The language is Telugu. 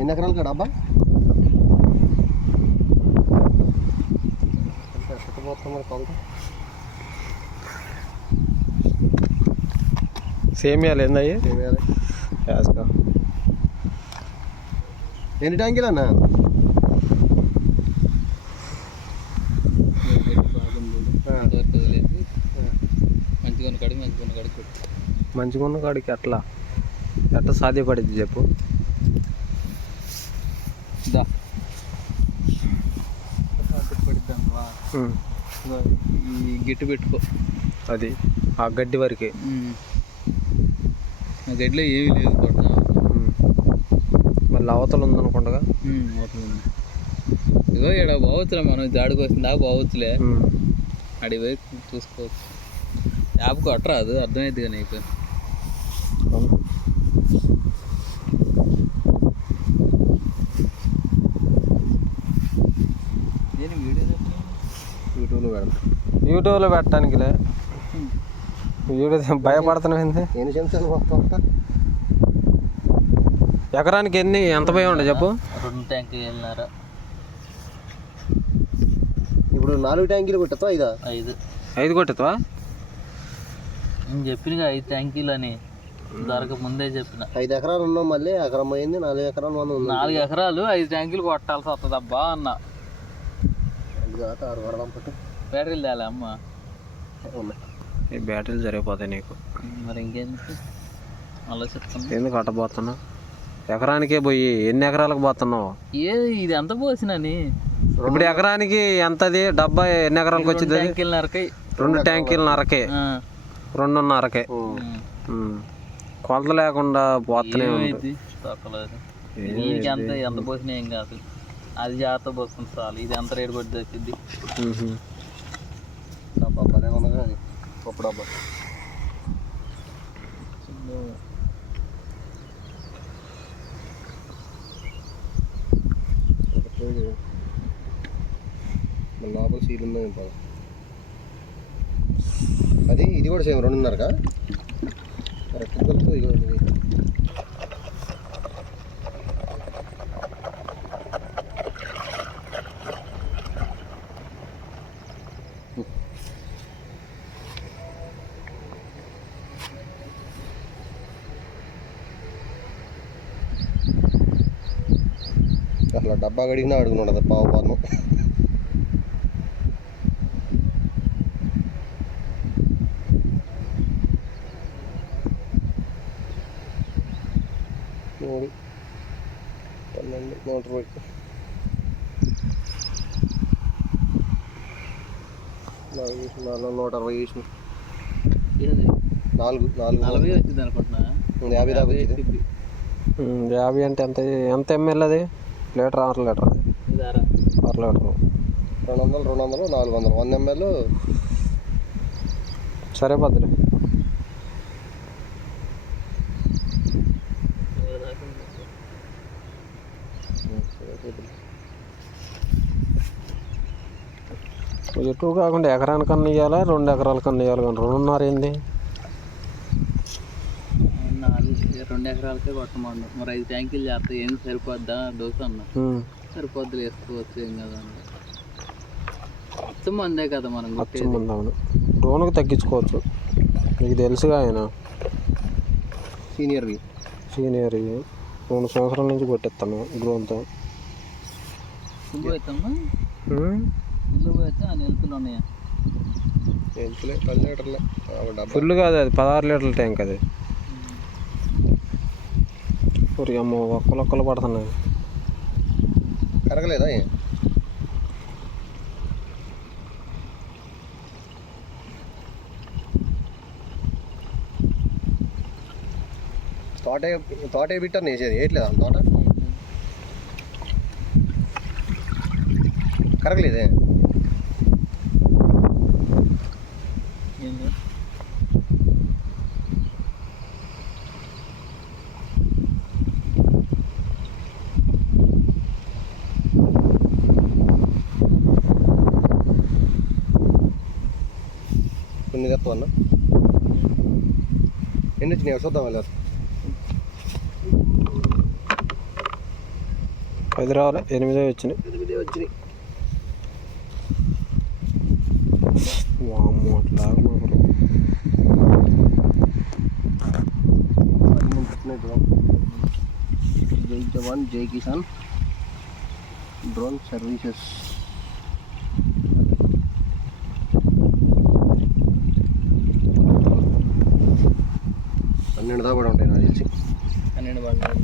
ఎన్ని ఎకరాలు కాడ అబ్బా సేమియాలు ఏందయ్యి? సేమియాలు వేసుకో. ఎన్ని ట్యాంకీలు అన్న? మంచిగా ఉన్న కాడికి ఎట్లా సాధ్యపడింది చెప్పు. ఈ గిట్టు పెట్టుకో, అది ఆ గడ్డి వరకే. ఆ గడ్డిలో ఏమీ లేదు, కొడతా. మళ్ళీ అవతల ఉందనుకుండగా ఇగో ఇక్కడ పోవచ్చులే, మనం జాడుకు వచ్చిందా పోవచ్చులే, అడిగి పోయి చూసుకోవచ్చు. యాప్ కొట్టరాదు, అర్థమైంది కదా నీకు. యూట్యూబ్లో పెట్టడానికిలే. వీడియో భయపడుతున్నాయింది. ఎన్ని చెంచాలు మొత్తం? ఎకరానికి ఎంత భయం ఉండే చెప్పు? 2 ట్యాంకులు వెళ్ళినారా? ఇప్పుడు 4 ట్యాంకీలు కొట్టా? 5 కొట్టేవా? నేను చెప్పినగా 5 ట్యాంకీలు అని దొరక ముందే చెప్పిన. 5 ఎకరాలు ఉన్నాం, మళ్ళీ ఎకరం పోయింది. 4 ఎకరాలు మనం 4 ఎకరాలు 5 ట్యాంకీలు కొట్టాల్సి వస్తుంది అబ్బా అన్న. బ్యాటరీలు తేలే అమ్మ? ఈ బ్యాటరీలు సరిపోతాయి నీకు. మరి ఇంకేంటి అలా చెప్తాను. ఎందుకు అట్టబోతున్నావు? ఎకరానికే పోయి ఎన్ని ఎకరాలకు పోతున్నావు? ఇది ఎంత పోసినని? ఇప్పుడు ఎకరానికి ఎంతది డబ్బా? ఎన్ని ఎకరాలకు వచ్చింది? 2 ట్యాంకీలు నరకే, 2.5కే. కొలత లేకుండా పోతూనే ఉంది. దీనికి ఎంత పోసినా ఏం కాదు, అది జాగ్రత్త పోస్తుంది చాలు. ఇది ఎంత రేటు పడి తగ్గింది. డబ్బా పదే ఉంది, అది పప్పు డబ్బా. లోపల సీల్ ఉందో అది. ఇది కూడా సేమ్ 2.5కా? కరెక్ట్ కలుపు. ఇది అసలు డబ్బా గడిగినా అడుగునుండదు పావు పాను. మూడు 12 120 160 వేసిన 40 వచ్చింది అనుకుంటున్నా. 50 దాకా వచ్చింది. 50 అంటే ఎంత ఎంఎల్ అది? Litre 6 litre? అది 6 లీటరు. 200 400 100 ml సరిపోద్దులే. ఎక్కువ కాకుండా ఎకరానికన్నా ఇవ్వాలా, 2 ఎకరాలకన్నా ఇవ్వాలి? కానీ 2.5 ఏంది? 2 ఎకరాలకే కొట్టమండు. మరి 5 ట్యాంకీలు చేస్తా ఏం సరిపోద్దా డోసు అన్న? సరిపోద్దులు వేసుకోవచ్చు, ఏం కదా. అచ్చం మందే కదా మనం కొట్టేది. డ్రోన్కి తగ్గించుకోవచ్చు, నీకు తెలుసుగా. ఆయన సీనియర్ 2 సంవత్సరాల నుంచి కొట్టేస్తాను డ్రోన్తో. ఫుల్ కాదు, అది 16 లీటర్ల ట్యాంక్. అది అమ్మ ఒక్కలు పడుతున్నాయి. కరగలేదా? తోట బిట్టర్ వేసేది వేయట్లేదా? తోట కరగలేదే. కొన్ని తక్కువ ఎన్ని వచ్చినాయి చూద్దాం వాళ్ళు. 10 రావాలి, 8 వచ్చినాయి. 8 వచ్చినాయి. వామ్మో అట్లా జై జవాన్ జై కిసాన్ డ్రోన్ సర్వీసెస్. పన్నెండు దాకా కూడా ఉంటాయి నాకు తెలిసి. 12 పడ్డాయి.